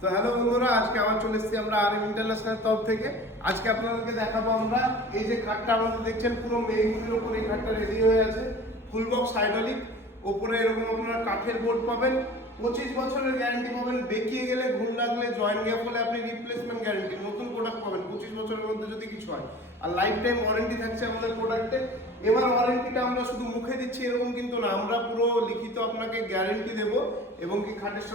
তো হ্যালো বন্ধুরা, আজকে আবার চলে এসেছি আমরা আরএম ইন্টারন্যাশনাল তরফ থেকে। আজকে আপনাদেরকে দেখাবো আমরা এই যে খাটটা আমাদের দেখছেন পুরো মেইনের উপর এই খাটটা রেডি হয়ে আছে, ফুল বক্স হাইড্রোলিক। ওপরে এরকম আপনারা কাঠের বোর্ড পাবেন, 25 বছরের গ্যারান্টি পাবেন। বেঁকিয়ে গেলে, ঘুম লাগলে, জয়েন্ট গ্যাপ হলে আপনি রিপ্লেসমেন্ট গ্যারান্টি, নতুন প্রোডাক্ট পাবেন 25 বছরের মধ্যে যদি কিছু হয়। আর লাইফ টাইম ওয়ারেন্টি থাকছে আমাদের প্রোডাক্টে। এবার ওয়ারেন্টিটা আমরা শুধু মুখে দিচ্ছি এরকম কিন্তু না, আমরা পুরো লিখিত আপনাকে গ্যারান্টি দেব এবং কি খাটের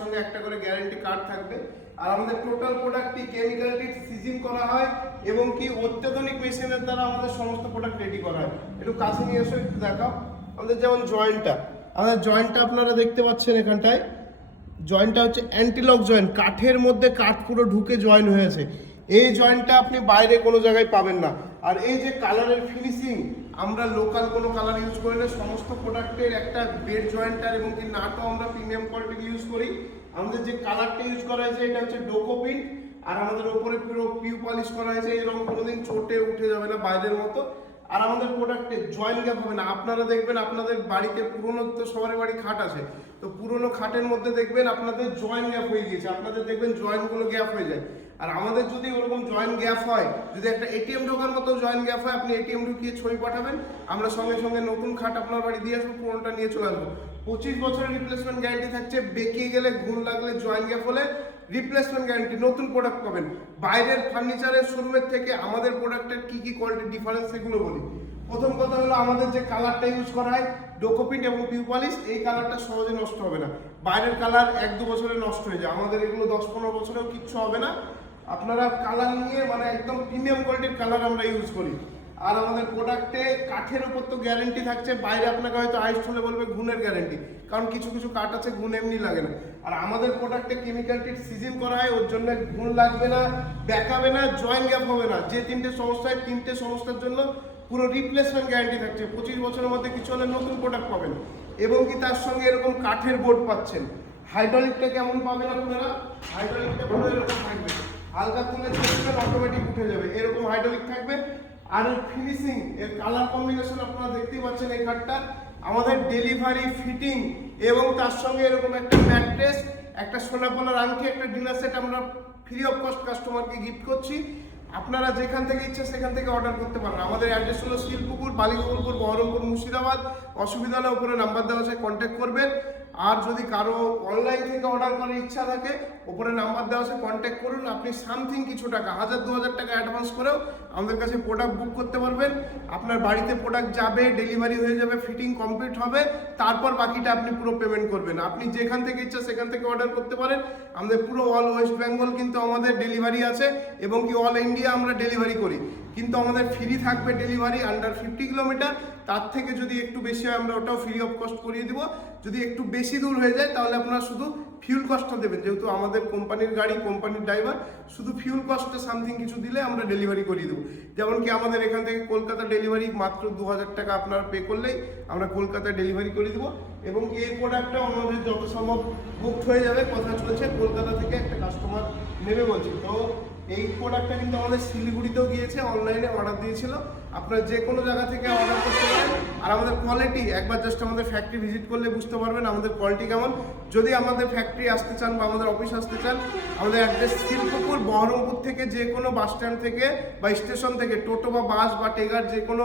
সঙ্গে একটা করে গ্যারান্টি কার্ড থাকবে। আর আমাদের টোটাল প্রোডাক্টটি কেমিক্যালটি সিজিং করা হয় এবং কি অত্যাধুনিক মেশিনের দ্বারা আমাদের সমস্ত প্রোডাক্ট রেডি করা হয়। একটু কাছে নিয়ে এসো, একটু দেখাও। আমাদের যেমন জয়েন্টটা আপনারা দেখতে পাচ্ছেন এখানটায়, জয়েন্টটা হচ্ছে অ্যান্টিলক জয়েন্ট, কাঠের মধ্যে কাঠ পুরো ঢুকে জয়েন হয়েছে। এই জয়েন্টটা আপনি বাইরে কোনো জায়গায় পাবেন না। আর এই যে কালারের ফিনিশিং, আমরা লোকাল কোনো কালার ইউজ করি না, সমস্ত প্রোডাক্টের একটা বেড জয়েন্টার এবং কি নাটও আমরা প্রিমিয়াম কোয়ালিটি ইউজ করি। আমাদের যে কালারটা ইউজ করা হয়েছে এটা হচ্ছে ডোকো প্রিন্ট, আর আমাদের ওপরে পুরো পিউ পলিশ করা হয়েছে, এরকম কোনোদিন চোটে উঠে যাবে না বাইরের মতো। আর আমাদের প্রোডাক্টে জয়েন্ট গ্যাপ হবে না। আপনারা দেখবেন আপনাদের বাড়িতে পুরনো, তো সবার বাড়ি খাট আছে, তো পুরনো খাটের মধ্যে দেখবেন আপনাদের জয়েন্ট গ্যাপ হয়ে গিয়েছে, আপনাদের দেখবেন জয়েন্টগুলো গ্যাপ হয়ে যায়। আর আমাদের যদি ওরকম জয়েন্ট গ্যাপ হয়, যদি একটা এটিএম ঢোকার মতো জয়েন্ট গ্যাপ হয়, আপনি এটিএম ঢুকিয়ে ছবি পাঠাবেন, আমরা সঙ্গে সঙ্গে নতুন খাট আপনার বাড়ি দিয়ে আসবো, পুরোনোটা নিয়ে চলে আসবো। 25 বছরের রিপ্লেসমেন্ট গ্যারান্টি থাকছে। বেঁকিয়ে গেলে, ঘুম লাগলে, জয়েন্ট গ্যাপ হলে রিপ্লেসমেন্ট গ্যারান্টি, নতুন প্রোডাক্ট পাবেন। বাইরের ফার্নিচারের শোরুমের থেকে আমাদের প্রোডাক্টের কি কি কোয়ালিটি ডিফারেন্স সেগুলো বলি। প্রথম কথা হলো আমাদের যে কালারটা ইউজ করা হয় ডোকো প্রিন্ট এবং পিউ পলিশ, এই কালারটা সহজে নষ্ট হবে না। বাইরের কালার 1-2 বছরে নষ্ট হয়ে যায়, আমাদের এগুলো 10-15 বছরেও কিচ্ছু হবে না। আপনারা কালার নিয়ে মানে একদম প্রিমিয়াম কোয়ালিটির কালার আমরা ইউজ করি। আর আমাদের প্রোডাক্টে কাঠের উপর তো গ্যারেন্টি থাকছে, বাইরে আপনাকে হয়তো আইস ছুলে বলবে গুণের গ্যারেন্টি, কারণ কিছু কিছু কাঠ আছে গুণ এমনি লাগে না। আর আমাদের প্রোডাক্টে কেমিক্যালটি সিজন করা হয়, ওর জন্য গুণ লাগবে না, বেঁকাবে না, জয়েন্ট গ্যাপ হবে না। যে 3টে সমস্যা, 3টে সমস্যার জন্য পুরো রিপ্লেসমেন্ট গ্যারান্টি থাকছে। 25 বছরের মধ্যে কিছু হলে নতুন প্রোডাক্ট পাবেন এবং কি তার সঙ্গে এরকম কাঠের বোর্ড পাচ্ছেন। হাইড্রোলিকটা কেমন পাবেন আপনারা? হাইড্রোলিকটা পুরো এরকম থাকবে, হালকা তুলে ছেড়ে অটোমেটিক উঠে যাবে, এরকম হাইড্রোলিক থাকবে। আর এর ফিনিশিং, এর কালার কম্বিনেশন আপনারা দেখতেই পাচ্ছেন। এই খাটটা আমাদের ডেলিভারি, ফিটিং এবং তার সঙ্গে এরকম একটা ম্যাট্রেস, একটা সোনাপোলার আংটি, একটা ডিনার সেট আমরা ফ্রি অফ কস্ট কাস্টমারকে গিফট করছি। আপনারা যেখান থেকে ইচ্ছে সেখান থেকে অর্ডার করতে পারেন। আমাদের অ্যাড্রেস হলো শিলপুকুর, বালিগোপালপুর, বহরমপুর, মুর্শিদাবাদ। অসুবিধা হলে উপরে নাম্বার দেওয়া আছে, কন্ট্যাক্ট করবেন। আর যদি কারো অনলাইন থেকে অর্ডার করার ইচ্ছা থাকে, উপরে নাম্বার দেওয়া আছে, কন্ট্যাক্ট করুন। আপনি সামথিং কিছু টাকা, 1000-2000 টাকা অ্যাডভান্স করেও আমাদের কাছে প্রোডাক্ট বুক করতে পারবেন। আপনার বাড়িতে প্রোডাক্ট যাবে, ডেলিভারি হয়ে যাবে, ফিটিং কমপ্লিট হবে, তারপর বাকিটা আপনি পুরো পেমেন্ট করবেন। আপনি যেখান থেকে ইচ্ছা সেখান থেকে অর্ডার করতে পারেন। আমাদের পুরো অল ওয়েস্ট বেঙ্গল কিন্তু আমাদের ডেলিভারি আছে এবং কি অল ইন্ডিয়া আমরা ডেলিভারি করি। কিন্তু আমাদের ফ্রি থাকবে ডেলিভারি আন্ডার 50 কিলোমিটার। তার থেকে যদি একটু বেশি হয় আমরা ওটাও ফ্রি অফ কস্ট করিয়ে দিব। যদি একটু বেশি দূর হয়ে যায় তাহলে আপনারা শুধু ফিউল কস্টটা দেবেন, যেহেতু আমাদের কোম্পানির গাড়ি, কোম্পানির ড্রাইভার, শুধু ফিউল কস্টটা সামথিং কিছু দিলে আমরা ডেলিভারি করিয়ে দেবো। যেমন কি আমাদের এখান থেকে কলকাতা ডেলিভারি মাত্র 2000 টাকা আপনারা পে করলেই আমরা কলকাতায় ডেলিভারি করে দেবো। এবং এই প্রোডাক্টটা আমাদের যত সম্ভব বুকড হয়ে যাবে, কথা চলছে, কলকাতা থেকে একটা কাস্টমার নেবে বলছে। তো এই প্রোডাক্টটা কিন্তু আমাদের শিলিগুড়িতেও গিয়েছে, অনলাইনে অর্ডার দিয়েছিল। আপনারা যে কোনো জায়গা থেকে অর্ডার করতে পারেন। আর আমাদের কোয়ালিটি একবার জাস্ট আমাদের ফ্যাক্টরি ভিজিট করলে বুঝতে পারবেন আমাদের কোয়ালিটি কেমন। যদি আমাদের ফ্যাক্টরি আসতে চান বা আমাদের অফিস আসতে চান, আমাদের অ্যাড্রেস শিলপুকুর, বহরমপুর থেকে যে কোনো বাস স্ট্যান্ড থেকে বা স্টেশন থেকে টোটো বা বাস বা টেগার যে কোনো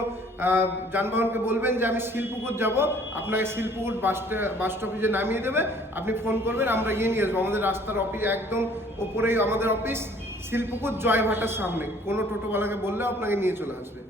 যানবাহনকে বলবেন যে আমি শিলপুকুর যাব, আপনাকে শিলপুকুর বাস স্টপেজে নামিয়ে দেবে। আপনি ফোন করবেন, আমরা গিয়ে নিয়ে আসবো। আমাদের রাস্তার অফিস একদম ওপরেই আমাদের অফিস, শিলপুকুর জয়ভাটার সামনে। কোনো টোটোওয়ালাকে বললেও আপনাকে নিয়ে চলে আসবে।